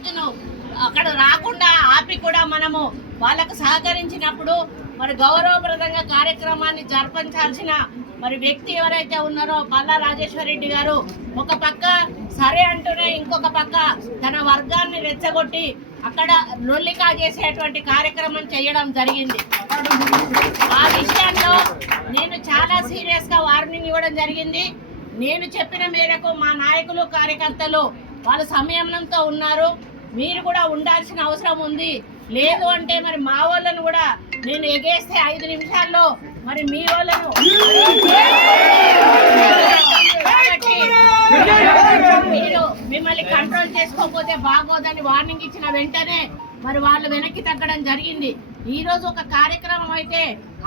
విద్యార్థులు అక్కడ రాకుండా ఆపి కూడా మనము వాళ్ళకు సహకరించినప్పుడు మరి గౌరవప్రదంగా కార్యక్రమాన్ని జరిపించాల్సిన మరి వ్యక్తి ఎవరైతే ఉన్నారో పల్లా రాజేశ్వరరెడ్డి గారు ఒక పక్క సరే అంటూనే ఇంకొక పక్క తన వర్గాన్ని రెచ్చగొట్టి అక్కడ నొల్లికా చేసేటువంటి కార్యక్రమం చేయడం జరిగింది. ఆ విషయంలో నేను చాలా సీరియస్గా వార్నింగ్ ఇవ్వడం జరిగింది. నేను చెప్పిన మేరకు మా నాయకులు కార్యకర్తలు వాళ్ళు సంయమనంతో ఉన్నారు. మీరు కూడా ఉండాల్సిన అవసరం ఉంది. లేదు అంటే మరి మా వాళ్ళను కూడా నేను ఎగేస్తే ఐదు నిమిషాల్లో మరి మీ వాళ్ళను మీరు మిమ్మల్ని కంట్రోల్ చేసుకోకపోతే బాగోదని వార్నింగ్ ఇచ్చిన వెంటనే మరి వాళ్ళు వెనక్కి తగ్గడం జరిగింది. ఈ రోజు ఒక కార్యక్రమం అయితే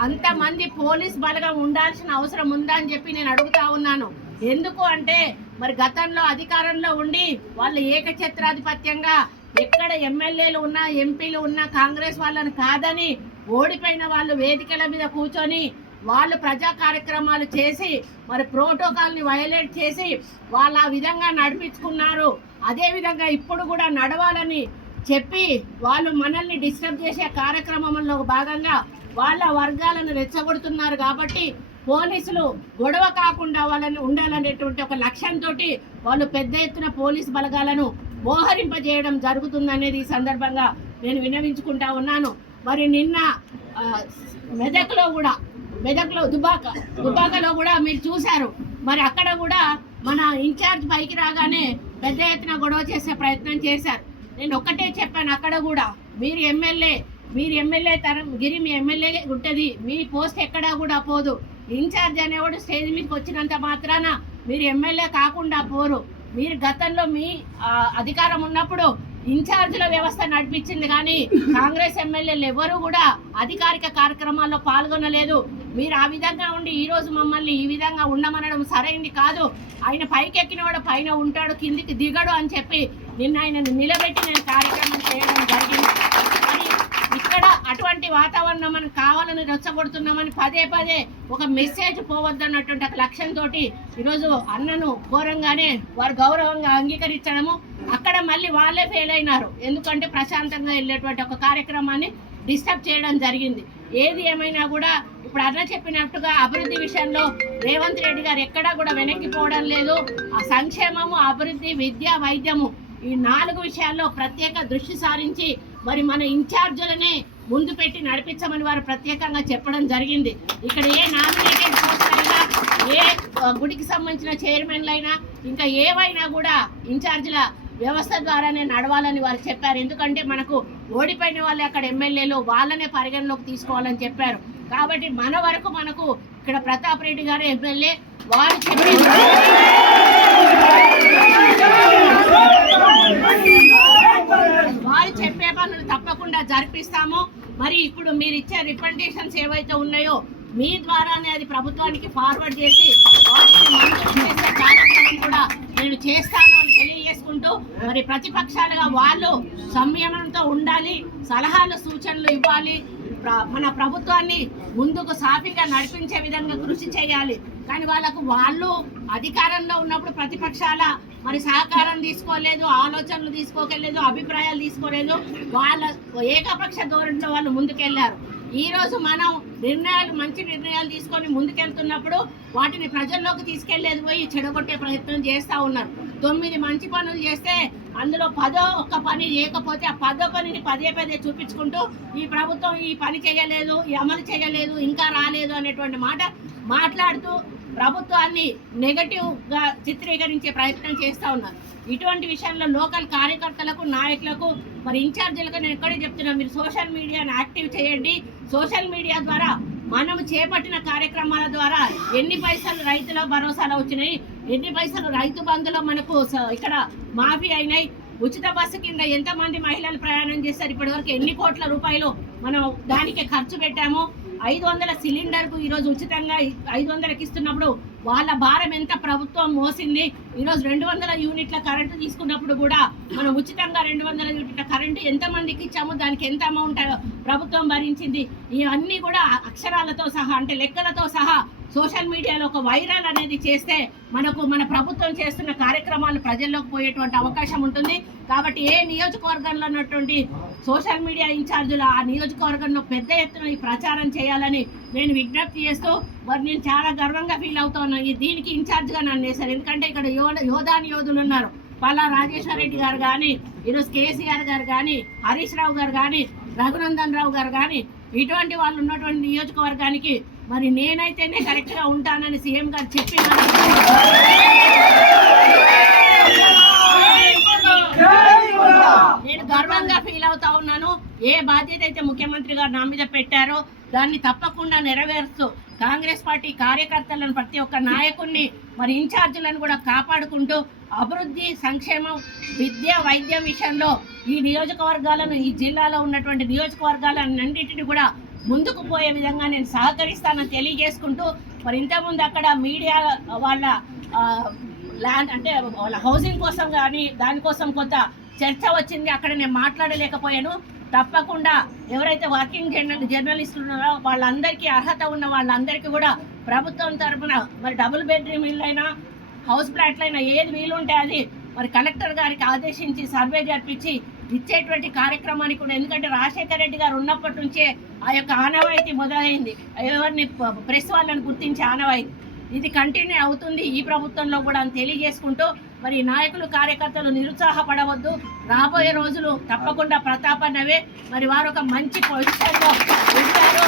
అంతమంది పోలీస్ బలగం ఉండాల్సిన అవసరం ఉందా అని చెప్పి నేను అడుగుతా ఉన్నాను. ఎందుకు అంటే మరి గతంలో అధికారంలో ఉండి వాళ్ళు ఏకఛత్రాధిపత్యంగా ఎక్కడ ఎమ్మెల్యేలు ఉన్నా ఎంపీలు ఉన్నా కాంగ్రెస్ వాళ్ళని కాదని ఓడిపోయిన వాళ్ళు వేదికల మీద కూర్చొని వాళ్ళు ప్రజా కార్యక్రమాలు చేసి మరి ప్రోటోకాల్ని వయలేట్ చేసి వాళ్ళు ఆ విధంగా నడిపించుకున్నారు. అదేవిధంగా ఇప్పుడు కూడా నడవాలని చెప్పి వాళ్ళు మనల్ని డిస్టర్బ్ చేసే కార్యక్రమంలో భాగంగా వాళ్ళ వర్గాలను రెచ్చగొడుతున్నారు కాబట్టి పోలీసులు గొడవ కాకుండా వాళ్ళని ఉండాలనేటువంటి ఒక లక్ష్యంతో వాళ్ళు పెద్ద ఎత్తున పోలీస్ బలగాలను మోహరింపజేయడం జరుగుతుందనేది ఈ సందర్భంగా నేను వినవించుకుంటా ఉన్నాను. మరి నిన్న మెదక్లో కూడా మెదక్లో దుబాక దుబాకలో కూడా మీరు చూశారు. మరి అక్కడ కూడా మన ఇన్ఛార్జ్ పైకి రాగానే పెద్ద ఎత్తున గొడవ చేసే ప్రయత్నం చేశారు. నేను ఒక్కటే చెప్పాను అక్కడ కూడా మీరు ఎమ్మెల్యే మీరు ఎమ్మెల్యే తరం గిరి మీ ఎమ్మెల్యే ఉంటుంది మీ పోస్ట్ ఎక్కడా కూడా పోదు. ఇన్ఛార్జ్ అనేవాడు స్టేజ్ మీదకి వచ్చినంత మాత్రాన మీరు ఎమ్మెల్యే కాకుండా పోరు. మీరు గతంలో మీ అధికారం ఉన్నప్పుడు ఇన్ఛార్జీల వ్యవస్థ నడిపించింది కానీ కాంగ్రెస్ ఎమ్మెల్యేలు ఎవరు కూడా అధికారిక కార్యక్రమాల్లో పాల్గొనలేదు. మీరు ఆ విధంగా ఉండి ఈరోజు మమ్మల్ని ఈ విధంగా ఉండమనడం సరైంది కాదు. ఆయన పైకి ఎక్కినవాడు పైన ఉంటాడు కిందికి దిగడు అని చెప్పి నిన్న ఆయనను నిలబెట్టి నేను కార్యక్రమం చేయడం జరిగింది. ఇక్కడ అటువంటి వాతావరణం మనం కావాలని రెచ్చగొడుతున్నామని పదే పదే ఒక మెసేజ్ పోవద్దన్నటువంటి ఒక లక్ష్యంతో ఈరోజు అన్నను ఘోరంగానే వారు గౌరవంగా అంగీకరించడము అక్కడ మళ్ళీ వాళ్ళే ఫెయిల్ అయినారు. ఎందుకంటే ప్రశాంతంగా వెళ్ళేటువంటి ఒక కార్యక్రమాన్ని డిస్టర్బ్ చేయడం జరిగింది. ఏది ఏమైనా కూడా ఇప్పుడు అన్న చెప్పినట్టుగా అభివృద్ధి విషయంలో రేవంత్ రెడ్డి గారు ఎక్కడా కూడా వెనక్కిపోవడం లేదు. ఆ సంక్షేమము అభివృద్ధి విద్య వైద్యము ఈ నాలుగు విషయాల్లో ప్రత్యేక దృష్టి సారించి మరి మన ఇన్ఛార్జీలనే ముందు పెట్టి నడిపించమని వారు ప్రత్యేకంగా చెప్పడం జరిగింది. ఇక్కడ ఏ నామినేటెడ్ పోస్ట్ అయినా ఏ గుడికి సంబంధించిన చైర్మన్లైనా ఇంకా ఏవైనా కూడా ఇన్ఛార్జీల వ్యవస్థ ద్వారానే నడవాలని వారు చెప్పారు. ఎందుకంటే మనకు ఓడిపోయిన వాళ్ళు అక్కడ ఎమ్మెల్యేలు వాళ్ళనే పరిగణలోకి తీసుకోవాలని చెప్పారు. కాబట్టి మన వరకు మనకు ఇక్కడ ప్రతాప్ రెడ్డి గారు ఎమ్మెల్యే వారు చెప్పే పనులు తప్పకుండా జరిపిస్తాము మరి ఇప్పుడు మీరు ఇచ్చే రికమెండేషన్స్ ఏవైతే ఉన్నాయో మీ ద్వారానే అది ప్రభుత్వానికి ఫార్వర్డ్ చేసి వాటిని మంజూరు చేసే కార్యక్రమం కూడా నేను చేస్తాను అని తెలియజేసుకుంటూ మరి ప్రతిపక్షాలుగా వాళ్ళు సంయమనంతో ఉండాలి సలహాలు సూచనలు ఇవ్వాలి మన ప్రభుత్వాన్ని ముందుకు సాఫీగా నడిపించే విధంగా కృషి చేయాలి. కానీ వాళ్ళకు వాళ్ళు అధికారంలో ఉన్నప్పుడు ప్రతిపక్షాల మరి సహకారం తీసుకోలేదు ఆలోచనలు తీసుకోలేదు అభిప్రాయాలు తీసుకోలేదు. వాళ్ళ ఏకపక్ష ధోరణిలో వాళ్ళు ముందుకెళ్ళారు. ఈరోజు మనం నిర్ణయాలు మంచి నిర్ణయాలు తీసుకొని ముందుకెళ్తున్నప్పుడు వాటిని ప్రజల్లోకి తీసుకెళ్ళేదు పోయి చెడగొట్టే ప్రయత్నం చేస్తూ ఉన్నారు. తొమ్మిది మంచి పనులు చేస్తే అందులో పదో ఒక్క పని లేకపోతే ఆ పదో పనిని పదే పదే చూపించుకుంటూ ఈ ప్రభుత్వం ఈ పని చేయలేదు ఈ అమలు చేయలేదు ఇంకా రాలేదు అనేటువంటి మాట మాట్లాడుతూ ప్రభుత్వాన్ని నెగటివ్గా చిత్రీకరించే ప్రయత్నం చేస్తూ ఉన్నారు. ఇటువంటి విషయంలో లోకల్ కార్యకర్తలకు నాయకులకు మరి ఇన్ఛార్జీలకు నేను ఎక్కడే చెప్తున్నా మీరు సోషల్ మీడియాను యాక్టివ్ చేయండి. సోషల్ మీడియా ద్వారా మనం చేపట్టిన కార్యక్రమాల ద్వారా ఎన్ని పైసలు రైతుల భరోసాలు వచ్చినాయి ఎన్ని పైసలు రైతు బంధులో మనకు స- ఇక్కడ మాఫీ అయినాయి. ఉచిత బస్సు కింద ఎంతమంది మహిళలు ప్రయాణం చేశారు? ఇప్పటివరకు ఎన్ని కోట్ల రూపాయలు మనం దానికి ఖర్చు పెట్టాము. ఐదు వందల సిలిండర్కు ఈరోజు ఉచితంగా ఐదు వందలకి ఇస్తున్నప్పుడు వాళ్ళ భారం ఎంత? ప్రభుత్వం మోసింది. ఈరోజు రెండు వందల యూనిట్ల కరెంటు తీసుకున్నప్పుడు కూడా మనం ఉచితంగా రెండు వందల యూనిట్ల కరెంటు ఎంతమందికి ఇచ్చాము ఇచ్చామో దానికి ఎంత అమౌంట్ ప్రభుత్వం భరించింది? ఇవన్నీ కూడా అక్షరాలతో సహా అంటే లెక్కలతో సహా సోషల్ మీడియాలో ఒక వైరల్ అనేది చేస్తే మనకు మన ప్రభుత్వం చేస్తున్న కార్యక్రమాలు ప్రజల్లోకి పోయేటువంటి అవకాశం ఉంటుంది. కాబట్టి ఏ నియోజకవర్గంలో ఉన్నటువంటి సోషల్ మీడియా ఇన్ఛార్జీలు ఆ నియోజకవర్గంలో పెద్ద ఎత్తున ఈ ప్రచారం చేయాలని నేను విజ్ఞప్తి చేస్తూ మరి నేను చాలా గర్వంగా ఫీల్ అవుతున్నాను ఈ దీనికి ఇన్ఛార్జ్గా నన్ను వేశారు. ఎందుకంటే ఇక్కడ యోధ యోధాని యోధులు ఉన్నారు. పల్లా రాజేశ్వర రెడ్డి గారు కానీ ఈరోజు కేసీఆర్ గారు కానీ హరీష్ రావు గారు కానీ రఘునందన్ రావు గారు కానీ ఇటువంటి వాళ్ళు ఉన్నటువంటి నియోజకవర్గానికి మరి నేనైతేనే కరెక్ట్గా ఉంటానని సీఎం గారు చెప్పినారు నేను గర్వంగా ఫీల్ అవుతా ఉన్నాను. ఏ బాధ్యత అయితే ముఖ్యమంత్రి గారు నా మీద పెట్టారో దాన్ని తప్పకుండా నెరవేరుస్తూ కాంగ్రెస్ పార్టీ కార్యకర్తలను ప్రతి ఒక్క నాయకుడిని మరి ఇన్ఛార్జీలను కూడా కాపాడుకుంటూ అభివృద్ధి సంక్షేమం విద్య వైద్యం విషయంలో ఈ నియోజకవర్గాలను ఈ జిల్లాలో ఉన్నటువంటి నియోజకవర్గాలన్నింటిని కూడా ముందుకు పోయే విధంగా నేను సహకరిస్తానని తెలియజేసుకుంటూ మరి ఇంతకుముందు అక్కడ మీడియా వాళ్ళ ల్యాండ్ అంటే వాళ్ళ హౌసింగ్ కోసం కానీ దానికోసం కొంత చర్చ వచ్చింది అక్కడ నేను మాట్లాడలేకపోయాను. తప్పకుండా ఎవరైతే వర్కింగ్ జర్నల్ జర్నలిస్టులు ఉన్నారో వాళ్ళందరికీ అర్హత ఉన్న వాళ్ళందరికీ కూడా ప్రభుత్వం తరపున మరి డబుల్ బెడ్రూమ్ ఇల్లు అయినా హౌస్ ఫ్లాట్లైనా ఏది వీలుంటే అది మరి కలెక్టర్ గారికి ఆదేశించి సర్వే జరిపించి ఇచ్చేటువంటి కార్యక్రమానికి కూడా. ఎందుకంటే రాజశేఖర రెడ్డి గారు ఉన్నప్పటి నుంచే ఆ యొక్క ఆనవాయితీ మొదలైంది. ఎవరిని ప్రెస్ వాళ్ళని గుర్తించే ఆనవాయితీ. ఇది కంటిన్యూ అవుతుంది ఈ ప్రభుత్వంలో కూడా అని తెలియజేసుకుంటూ మరి నాయకులు కార్యకర్తలు నిరుత్సాహపడవద్దు. రాబోయే రోజులు తప్పకుండా ప్రతాపన్నవే. మరి వారు ఒక మంచి పొజిషన్లో ఉంటారు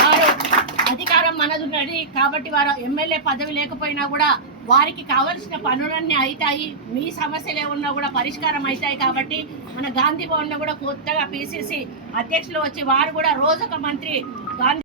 వారు అధికారం మనదున్నది కాబట్టి వారు ఎమ్మెల్యే పదవి లేకపోయినా కూడా వారికి కావలసిన పనులన్నీ అవుతాయి మీ సమస్యలు ఏమన్నా కూడా పరిష్కారం అవుతాయి కాబట్టి మన గాంధీ భవన్లో కూడా కొత్తగా పిసిసి అధ్యక్షులు వచ్చి వారు కూడా రోజొక మంత్రి. గాంధీ